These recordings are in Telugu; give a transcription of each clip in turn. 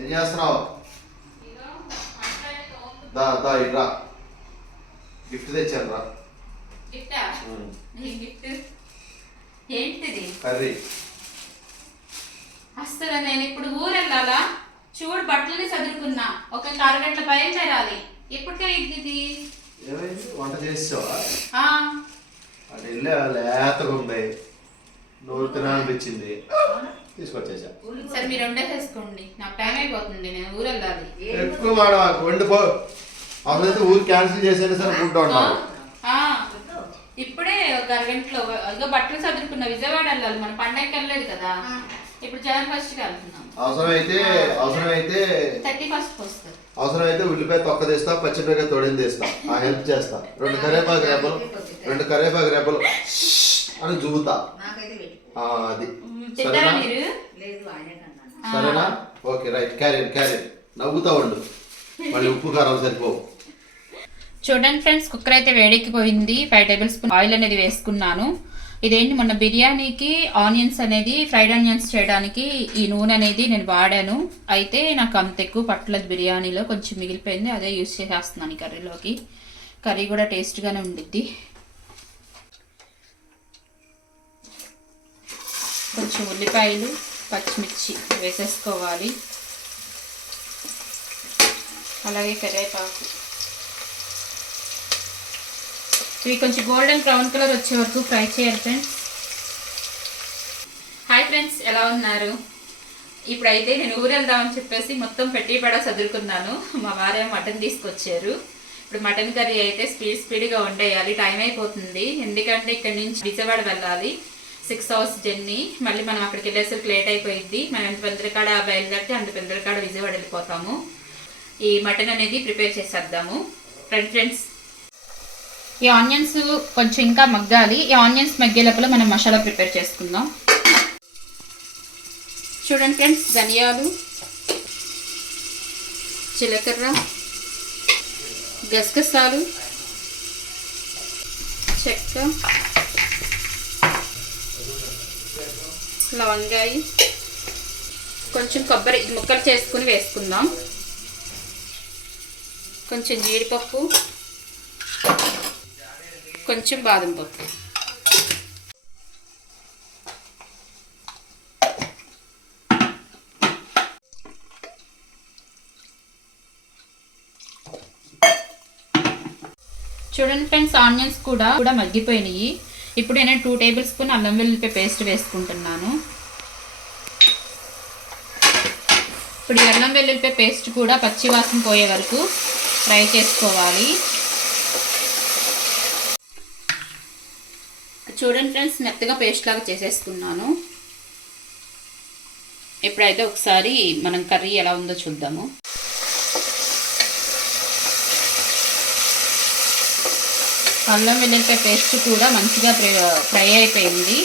ఏం చేస్తున్నావు? దా దా ఇట్రా, గిఫ్ట్ తెచ్చాను రా. ఏంటిది? కర్రీ. అసలు నేను ఇప్పుడు ఊరు వెళ్ళాలా? చూడు బట్టలని చదువుకున్నా, ఒక అరగంటల బయలుదేరాలి. ఎప్పటికే ఇది ఏమైంది? వంట చేసావా? ఆ అది వెళ్ళా, లేతగా ఉంది, నోరు తినాలనిపించింది, తీసుకొచ్చేసా. సరే మీరు వండేసేసుకోండి, నాకు టైం అయిపోతుంది, నేను ఊరు వెళ్ళాలి. ఎక్కువ మాట వండిపో. అప్పుడైతే ఊరు క్యాన్సిల్ చేసేది సరే ఫుడ్ ఉండాలి. ఇప్పుడే ఒక అరగంటలో ఇదో బట్టలు చదువుకున్నా, విజయవాడ వెళ్ళాలి, మన పండగకి వెళ్ళలేదు కదా. ఇప్పుడు జనవరి 1కి వెళ్తున్నాం. అవసరమైతే 31st వస్తారు. అవసరమైతే ఉల్లిపాయ తొక్క తీస్తా, పచ్చిమిరపకాయ తొడిని తీస్తా, ఆ హెల్ప్ చేస్తా. రెండు కరేపాకు రెబ్బలు అని చూపుతా. అది సరేనా? సరేనా? Okay right. క్యారీ నవ్వుతా ఉండు, మళ్ళీ ఉప్పు కారం సరిపోవు. చూడండి ఫ్రెండ్స్, కుక్కర్ అయితే వేడెక్కిపోయింది. 5 టేబుల్ స్పూన్ ఆయిల్ అనేది వేసుకున్నాను. ఇదేంటి, మొన్న బిర్యానీకి ఆనియన్స్ అనేది ఫ్రైడ్ ఆనియన్స్ చేయడానికి ఈ నూనె అనేది నేను వాడాను. అయితే నాకు అంత ఎక్కువ పట్టలేదు, బిర్యానీలో కొంచెం మిగిలిపోయింది, అదే యూజ్ చేసేస్తున్నాను ఈ కర్రీలోకి. కర్రీ కూడా టేస్ట్గానే ఉండిద్ది. కొంచెం ఉల్లిపాయలు, పచ్చిమిర్చి వేసేసుకోవాలి, అలాగే కరివేపాకు. ఇవి కొంచెం గోల్డెన్ బ్రౌన్ కలర్ వచ్చే వరకు ఫ్రై చేయాలి ఫ్రెండ్స్. హాయ్ ఫ్రెండ్స్, ఎలా ఉన్నారు? ఇప్పుడైతే నేను ఊరు వెళ్దామని చెప్పేసి మొత్తం పెట్టి పడా చదువుకున్నాను. మా వారే మటన్ తీసుకొచ్చారు. ఇప్పుడు మటన్ కర్రీ అయితే స్పీడ్గా వండేయాలి, టైం అయిపోతుంది. ఎందుకంటే ఇక్కడ నుంచి విజయవాడ వెళ్ళాలి, 6 hours జర్నీ. మళ్ళీ మనం అక్కడికి వెళ్ళేసరికి లేట్ అయిపోయింది. మనం ఎంత పెందరకాడ బయలుదేరితే అంత పెందరకాడ విజయవాడ వెళ్ళిపోతాము. ఈ మటన్ అనేది ప్రిపేర్ చేసేద్దాము ఫ్రెండ్స్. ఈ ఆనియన్స్ కొంచెం ఇంకా మగ్గాలి. ఈ ఆనియన్స్ మగ్గే లోపల మనం మసాలా ప్రిపేర్ చేసుకుందాం. చూడండి ఫ్రెండ్స్, ధనియాలు, జీలకర్ర, గసగసాలు, చెక్క, లవంగాయ, కొంచెం కొబ్బరి ముక్కలు చేసుకుని వేసుకుందాం. కొంచెం జీడిపప్పు, కొంచెం బాదం పప్పు. చూడండి ఫ్రెండ్స్, ఆనియన్స్ కూడా మగ్గిపోయినాయి. ఇప్పుడు నేను 2 టేబుల్ స్పూన్ అల్లం వెల్లుల్లి పేస్ట్ వేసుకుంటున్నాను. ఇప్పుడు ఈ అల్లం వెల్లుల్లి పేస్ట్ కూడా పచ్చి వాసన పోయే వరకు ఫ్రై చేసుకోవాలి. చూడండి ఫ్రెండ్స్, మెత్తగా పేస్ట్ లాగా చేసేసుకున్నాను. ఇప్పుడైతే ఒకసారి మనం కర్రీ ఎలా ఉందో చూద్దాము. అల్లం వెల్లుల్లిపాయ పేస్ట్ కూడా మంచిగా ఫ్రై అయిపోయింది.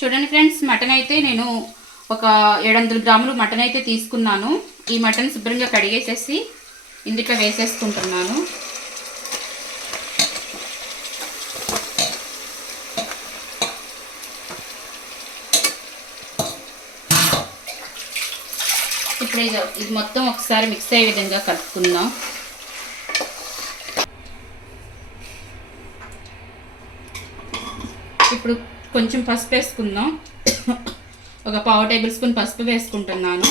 చూడండి ఫ్రెండ్స్, మటన్ అయితే నేను ఒక 700 గ్రాములు మటన్ అయితే తీసుకున్నాను. ఈ మటన్ శుభ్రంగా కడిగేసేసి ఇందులో వేసేసుకుంటున్నాను. ఇప్పుడు ఇది మొత్తం ఒకసారి మిక్స్ అయ్యే విధంగా కలుపుకుందాం. ఇప్పుడు కొంచెం పసుపు వేసుకుందాం. ఒక 1/2 టేబుల్ స్పూన్ పసుపు వేసుకుంటున్నాను.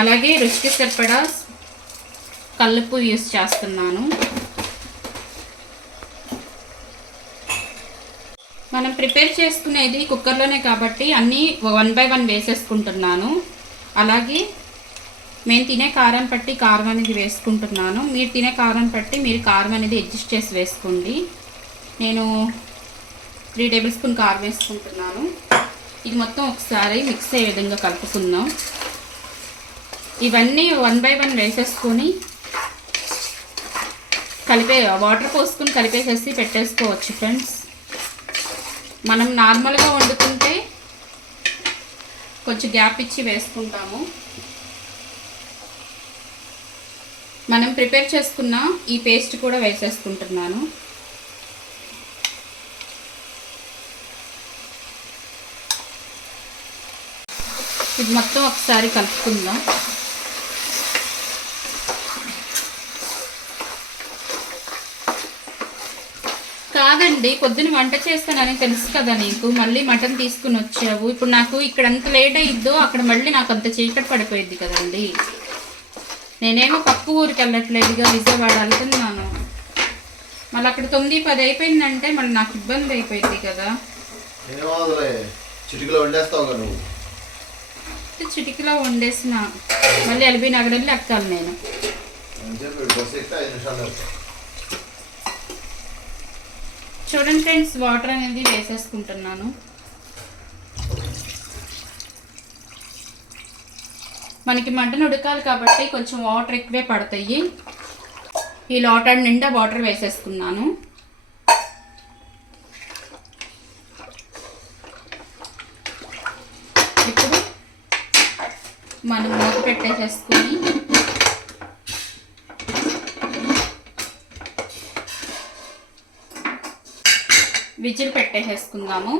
అలాగే రుచికి సరిపడా కల్లుప్పు యూస్ చేస్తున్నాను. మనం ప్రిపేర్ చేసుకునేది కుక్కర్లోనే కాబట్టి అన్నీ 1 by 1 వేసేసుకుంటున్నాను. అలాగే మేము తినే కారం పట్టి కారం అనేది వేసుకుంటున్నాను. మీరు తినే కారం పట్టి మీరు కారం అనేది అడ్జస్ట్ చేసి వేసుకోండి. నేను 3 టేబుల్ స్పూన్ కారం వేసుకుంటున్నాను. ఇది మొత్తం ఒకసారి మిక్స్ అయ్యే విధంగా కలుపుకుందాం. ఇవన్నీ 1 by 1 వేసేసుకొని వాటర్ పోసుకొని కలిపేసేసి పెట్టేసుకోవచ్చు ఫ్రెండ్స్. మనం నార్మల్గా వండుకుంటే కొంచెం గ్యాప్ ఇచ్చి వేసుకుంటాము. మనం ప్రిపేర్ చేసుకున్న ఈ పేస్ట్ కూడా వేసేసుకుంటున్నాను. ఇది మొత్తం ఒకసారి కలుపుకుందాం. కాదండి, పొద్దున వంట చేస్తానని తెలుసు కదా నీకు, మళ్ళీ మటన్ తీసుకుని వచ్చావు. ఇప్పుడు నాకు ఇక్కడ ఎంత లేట్ అయ్యిద్దో అక్కడ మళ్ళీ నాకు అంత చీకటి పడిపోయింది కదండి. నేనేమో పక్క ఊరికి వెళ్ళట్లేదుగా, విజయవాడ వెళ్తున్నాను. మళ్ళీ అక్కడ 9-10 అయిపోయిందంటే మళ్ళీ నాకు ఇబ్బంది అయిపోయింది కదా. చిటికలో వండేసిన మళ్ళీ ఎల్బీ నగర్ వెళ్ళి ఎక్కాలి నేను. చూడండి ఫ్రెండ్స్, వాటర్ అనేది వేసేసుకుంటున్నాను. మనకి మటన్ ఉడకాలి కాబట్టి కొంచెం వాటర్ ఎక్కువే పడతాయి. ఈ లోటా నిండా వాటర్ వేసేసుకున్నాను. ఇప్పుడు మనం మూత పెట్టేసేసుకొని విజిల్ పెట్టేసేసుకుందాము.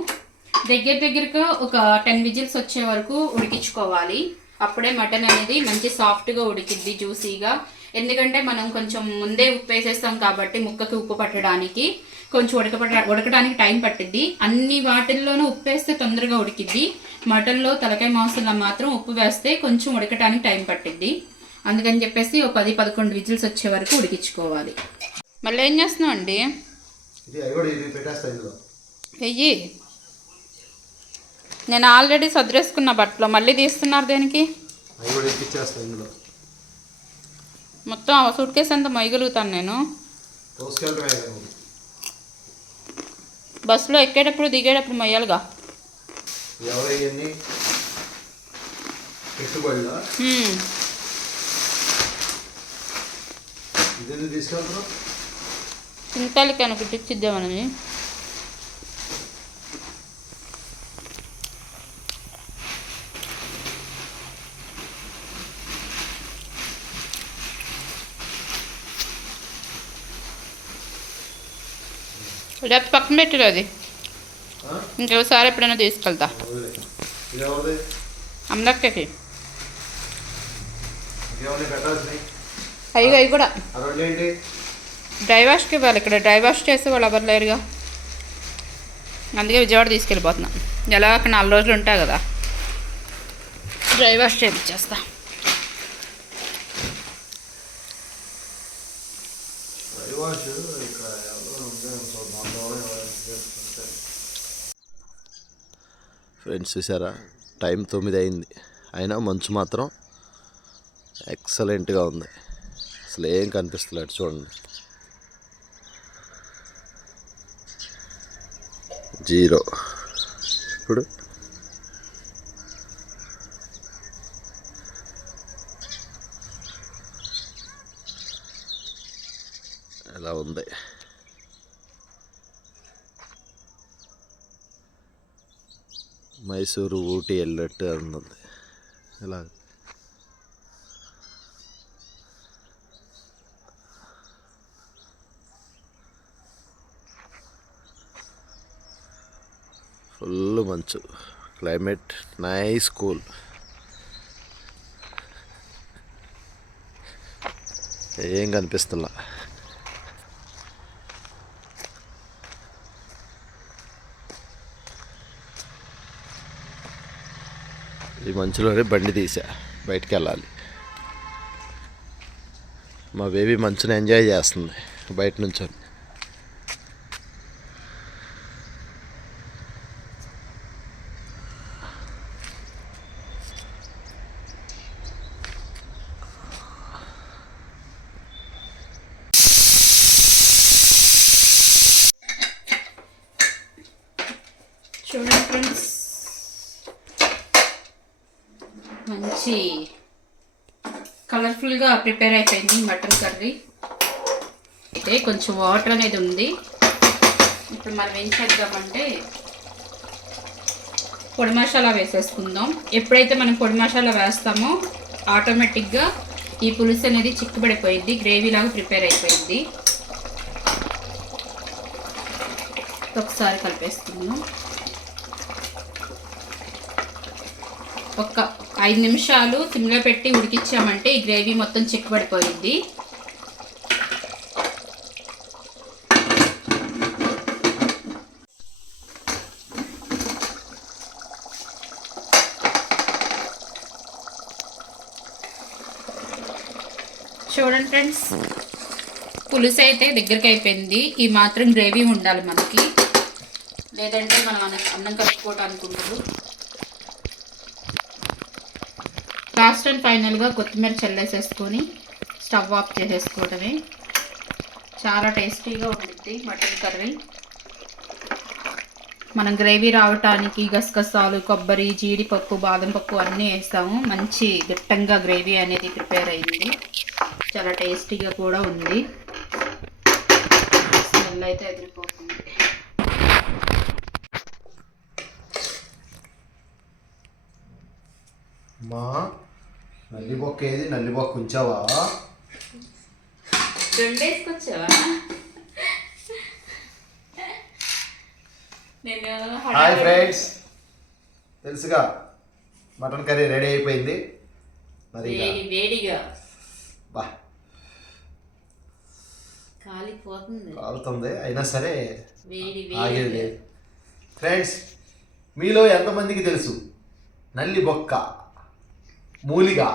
దగ్గరగా ఒక 10 విజిల్స్ వచ్చే వరకు ఉడికించుకోవాలి. అప్పుడే మటన్ అనేది మంచి సాఫ్ట్గా ఉడికిద్ది, జ్యూసీగా. ఎందుకంటే మనం కొంచెం ముందే ఉప్పు వేసేస్తాం కాబట్టి ముక్కకి ఉప్పు పట్టడానికి కొంచెం ఉడకడానికి టైం పట్టిద్ది. అన్ని వాటిల్లోనూ ఉప్పు వేస్తే తొందరగా ఉడికిద్ది. మటన్లో తలకాయ మాంసంలో మాత్రం ఉప్పు వేస్తే కొంచెం ఉడకడానికి టైం పట్టిద్ది. అందుకని చెప్పేసి ఒక 10-11 విజిల్స్ వచ్చే వరకు ఉడికించుకోవాలి. మళ్ళీ ఏం చేస్తున్నావు అండి? వెయ్యి. నేను ఆల్రెడీ సదిరేసుకున్న బట్టలో మళ్ళీ తీస్తున్నారు దేనికి? మొత్తం సూట్ కేసు అంతా మొయ్యగలుగుతాను నేను. బస్సులో ఎక్కేటప్పుడు దిగేటప్పుడు మొయ్యాలిగా. చింతలకి కుట్టించిద్దామని. రేపు పక్కన పెట్టిరు అది, ఇంకోసారి ఎప్పుడైనా తీసుకెళ్తా. అమ్మలక్కకి అవి కూడా డ్రై వాష్కి ఇవ్వాలి. ఇక్కడ డ్రై వాష్ చేస్తే వాళ్ళు ఎవరు లేరుగా, అందుకే విజయవాడ తీసుకెళ్ళిపోతున్నాం. ఎలా అక్కడ 4 రోజులు ఉంటాయి కదా, డ్రై వాష్ చేయించేస్తా. ఫ్రెండ్స్ చూసారా, టైం 9 అయింది, అయినా మంచు మాత్రం ఎక్సలెంట్గా ఉంది. అసలు ఏం కనిపిస్తలేదు చూడండి. 0. ఇప్పుడు ఎలా ఉంది? మైసూరు, ఊటీ వెళ్ళినట్టు ఉంది. ఇలా ఫుల్ మంచు, క్లైమేట్ నైస్ కూల్. ఏం కనిపిస్తున్నా. ఈ మంచులోనే బండి తీసా, బయటికి వెళ్ళాలి. మా బేబీ మంచుని ఎంజాయ్ చేస్తుంది బయట నుంచొని. చూడండి ఫ్రెండ్స్, మంచి కలర్ఫుల్గా ప్రిపేర్ అయిపోయింది మటన్ కర్రీ. అయితే కొంచెం వాటర్ అనేది ఉంది. ఇప్పుడు మనం ఏం చేద్దామంటే పొడి మసాలా వేసేసుకుందాం. ఎప్పుడైతే మనం పొడి మసాలా వేస్తామో ఆటోమేటిక్గా ఈ పులుసు అనేది చిక్కుబడిపోయింది, గ్రేవీ లాగా ప్రిపేర్ అయిపోయింది. ఒకసారి కలిపేస్తున్నాను. ఒక 5 నిమిషాలు సిమ్లో పెట్టి ఉడికించామంటే ఈ గ్రేవీ మొత్తం చిక్కుబడిపోయింది. చూడండి ఫ్రెండ్స్, పులుసు అయితే దగ్గరికి అయిపోయింది. ఈ మాత్రం గ్రేవీ ఉండాలి మనకి, లేదంటే మనం అన్నం కలుపుకోవడానికి ఉండదు. లాస్ట్ అండ్ ఫైనల్గా కొత్తిమీర చల్లేసేసుకొని స్టవ్ ఆఫ్ చేసేసుకోవడమే. చాలా టేస్టీగా ఉంటుంది మటన్ కర్రీ. మనం గ్రేవీ రావటానికి గసగసాలు, కొబ్బరి, జీడిపప్పు, బాదం పప్పు అన్నీ వేస్తాము. మంచి దిట్టంగా గ్రేవీ అనేది ప్రిపేర్ అయింది. చాలా టేస్టీగా కూడా ఉంది. స్మెల్ అయితే ఎదిరిపోతుంది. మా నల్లిబొక్క ఏది? నల్లిబొక్క ఉంచావా? రెండేసుకొచ్చావా? హాయ్ ఫ్రెండ్స్, తెలుసుగా మటన్ కర్రీ రెడీ అయిపోయింది. మరి వేడిగా బా కాలుతుంది, అయినా సరే ఆగేది లేదు. ఫ్రెండ్స్, మీలో ఎంతమందికి తెలుసు నల్లి బొక్క, మూలిగా?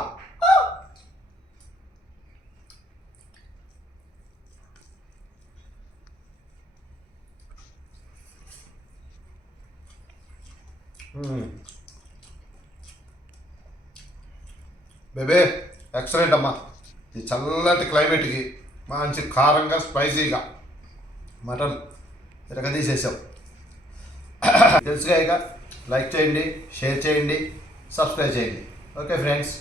బేబే ఎక్సలెంట్ అమ్మా. ఈ చల్లటి క్లైమేట్కి మంచి కారంగా స్పైసీగా మటన్ తిరగదీసేసాం. తెలుసుగా, ఇక లైక్ చేయండి, షేర్ చేయండి, సబ్స్క్రైబ్ చేయండి. Okay friends.